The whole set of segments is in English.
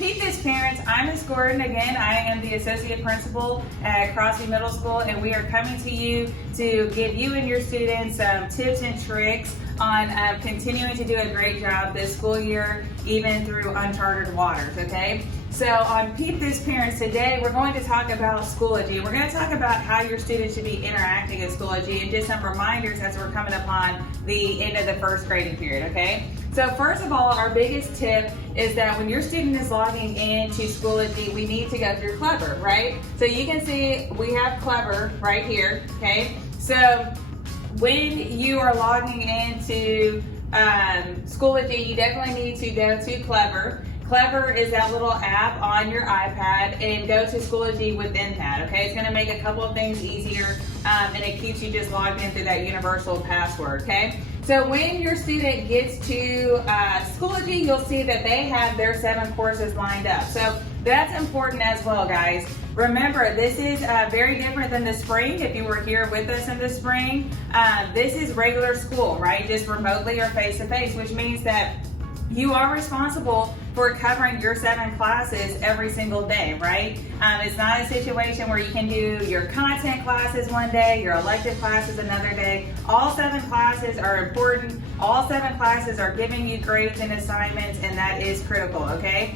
Peep this parents, I'm Ms. Gordon again. I am the associate principal at Crosby Middle School, and we are coming to you to give you and your students some tips and tricks on continuing to do a great job this school year, even through uncharted waters, okay? So on Peep This Parents today, we're going to talk about Schoology. We're going to talk about how your students should be interacting in Schoology and just some reminders as we're coming upon the end of the first grading period, okay? So first of all, our biggest tip is that when your student is logging into Schoology, we need to go through Clever, right? So you can see we have Clever right here, okay? So when you are logging into Schoology, you definitely need to go to Clever. Clever is that little app on your iPad, and go to Schoology within that, okay? It's gonna make a couple of things easier, and it keeps you just logged in through that universal password, okay? So when your student gets to Schoology, you'll see that they have their 7 courses lined up. So that's important as well, guys. Remember, this is very different than the spring. If you were here with us in the spring, this is regular school, right? Just remotely or face-to-face, which means that you are responsible for covering your 7 classes every single day, right? It's not a situation where you can do your content classes one day, your elective classes another day. All 7 classes are important. All 7 classes are giving you grades and assignments, and that is critical, okay?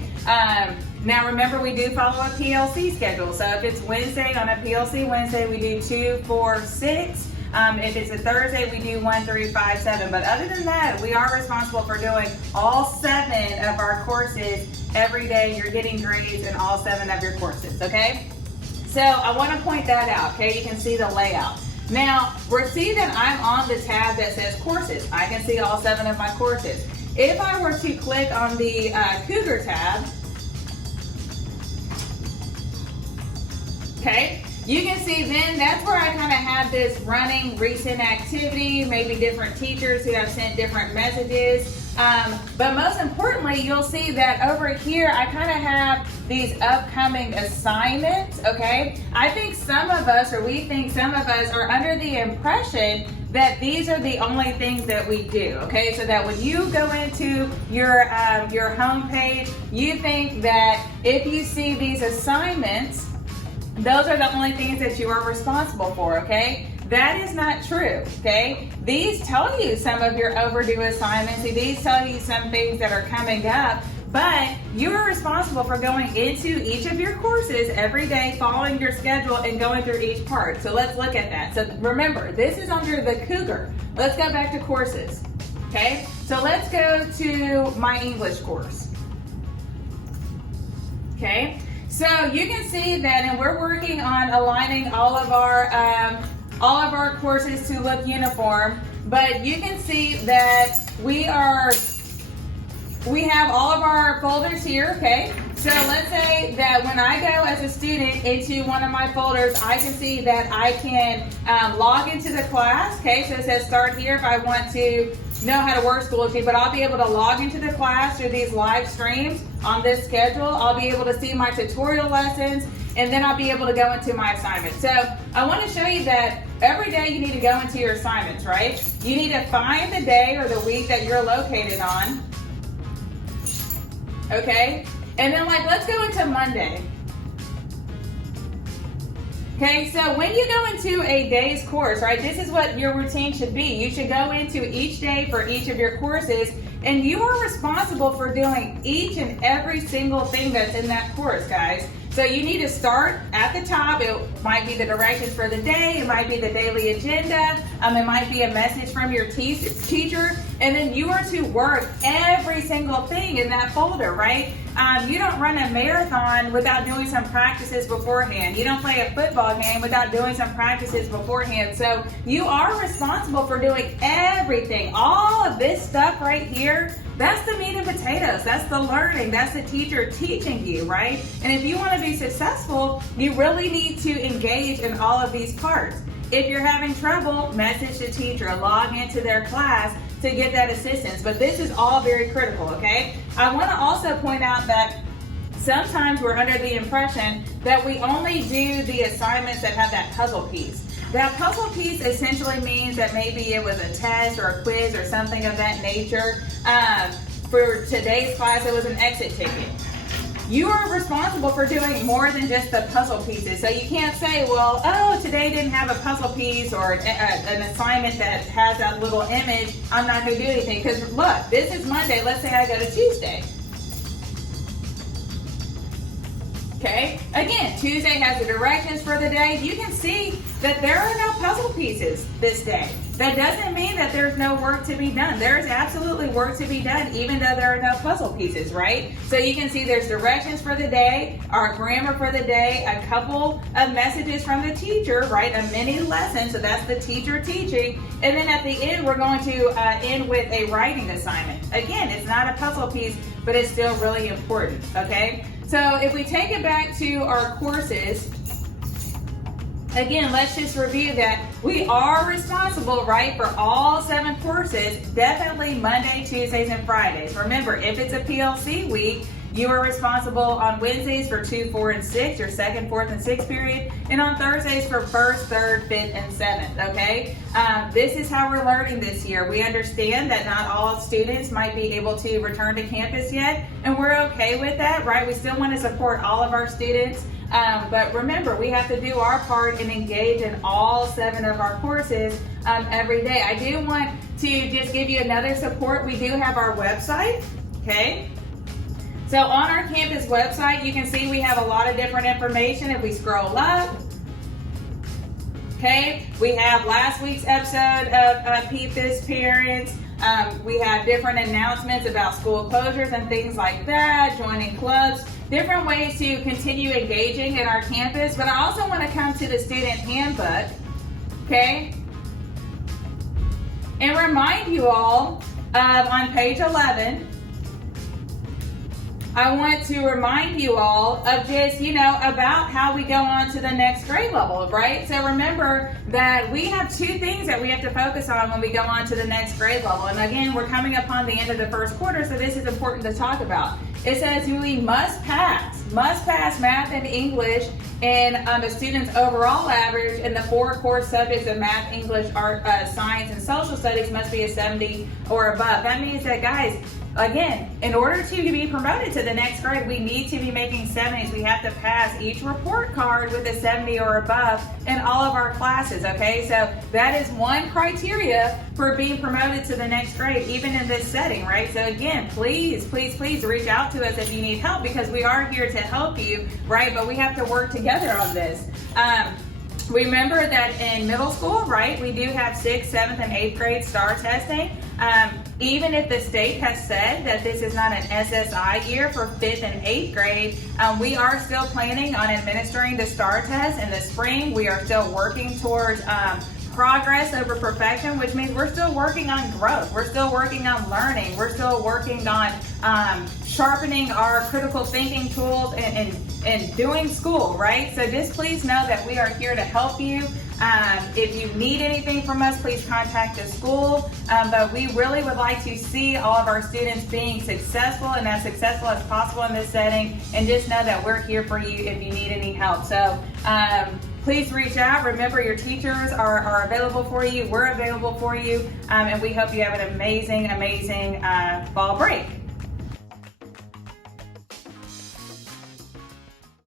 Now remember, we do follow a PLC schedule. So if it's Wednesday, on a PLC Wednesday, we do 2, 4, 6. If it's a Thursday, we do 1, 3, 5, 7. But other than that, we are responsible for doing all 7 of our courses every day. You're getting grades in all 7 of your courses, okay? So I want to point that out, okay? You can see the layout. Now, see that I'm on the tab that says courses. I can see all 7 of my courses. If I were to click on the Cougar tab, okay, you can see then that's where I kind of have this running recent activity, maybe different teachers who have sent different messages. But most importantly, you'll see that over here, I kind of have these upcoming assignments, okay? I think some of us, or we think some of us, are under the impression that these are the only things that we do, okay? So that when you go into your home page, you think that if you see these assignments, those are the only things that you are responsible for, okay? That is not true, okay? These tell you some of your overdue assignments. These tell you some things that are coming up, but you're responsible for going into each of your courses every day, following your schedule and going through each part. So let's look at that. So remember, this is under the Cougar. Let's go back to courses, okay? So let's go to my English course, okay? So you can see that, and we're working on aligning all of our courses to look uniform. But you can see that we have all of our folders here. Okay. So let's say that when I go as a student into one of my folders, I can see that I can log into the class. Okay. So it says start here if I want to know how to work Schoology, but I'll be able to log into the class through these live streams on this schedule. I'll be able to see my tutorial lessons, and then I'll be able to go into my assignments. So I want to show you that every day you need to go into your assignments, right? You need to find the day or the week that you're located on, okay? And then let's go into Monday. Okay, so when you go into a day's course, right, this is what your routine should be. You should go into each day for each of your courses, and you are responsible for doing each and every single thing that's in that course, guys. So you need to start at the top. It might be the directions for the day. It might be the daily agenda. It might be a message from your teacher. And then you are to work every single thing in that folder, right? You don't run a marathon without doing some practices beforehand. You don't play a football game without doing some practices beforehand. So you are responsible for doing everything. All of this stuff right here, that's the meat and potatoes. That's the learning. That's the teacher teaching you, right? And if you want to be successful, you really need to engage in all of these parts. If you're having trouble, message the teacher, log into their class to get that assistance. But this is all very critical, okay? I want to also point out that sometimes we're under the impression that we only do the assignments that have that puzzle piece. That puzzle piece essentially means that maybe it was a test or a quiz or something of that nature. For today's class, it was an exit ticket. you are responsible for doing more than just the puzzle pieces. So you can't say, well, oh, today didn't have a puzzle piece or an assignment that has that little image, I'm not going to do anything. Because look, this is Monday. Let's say I go to Tuesday. Okay, again, Tuesday has the directions for the day. You can see that there are no puzzle pieces this day. That doesn't mean that there's no work to be done. There's absolutely work to be done, even though there are no puzzle pieces, right? So you can see there's directions for the day, our grammar for the day, a couple of messages from the teacher, right? A mini lesson, so that's the teacher teaching. And then at the end, we're going to end with a writing assignment. Again, it's not a puzzle piece, but it's still really important, okay? So if we take it back to our courses, again, let's just review that we are responsible, right, for all 7 courses, definitely Monday, Tuesdays, and Fridays. Remember, if it's a PLC week, you are responsible on Wednesdays for 2, 4, and 6, your 2nd, 4th, and 6th period, and on Thursdays for 1st, 3rd, 5th, and 7th, okay? This is how we're learning this year. We understand that not all students might be able to return to campus yet, and we're okay with that, right? We still want to support all of our students, but remember, we have to do our part and engage in all 7 of our courses every day. I do want to just give you another support. We do have our website, okay? So on our campus website, you can see we have a lot of different information. If we scroll up, okay, we have last week's episode of Peep Parents. We have different announcements about school closures and things like that, joining clubs, different ways to continue engaging in our campus. But I also want to come to the student handbook, okay, and remind you all on page 11, I want to remind you all of just, about how we go on to the next grade level, right? So remember that we have 2 things that we have to focus on when we go on to the next grade level. And again, we're coming upon the end of the 1st quarter, so this is important to talk about. It says we must pass math and English and a student's overall average in the 4 core subjects of math, English, art, science, and social studies must be a 70 or above. That means that, guys, again, in order to be promoted to the next grade, we need to be making 70s. We have to pass each report card with a 70 or above in all of our classes, okay? So that is one criteria for being promoted to the next grade, even in this setting, right? So again, please, please, please reach out to us if you need help, because we are here to help you, right? But we have to work together on this. Remember that in middle school, right, we do have 6th, 7th, and 8th grade STAR testing. Even if the state has said that this is not an SSI year for 5th and 8th grade, we are still planning on administering the STAR test in the spring. We are still working towards progress over perfection, which means we're still working on growth. We're still working on learning. We're still working on sharpening our critical thinking tools and doing school, right? So just please know that we are here to help you. If you need anything from us, please contact the school. But we really would like to see all of our students being successful and as successful as possible in this setting. And just know that we're here for you if you need any help. So please reach out. Remember, your teachers are available for you. We're available for you. And we hope you have an amazing, amazing fall break.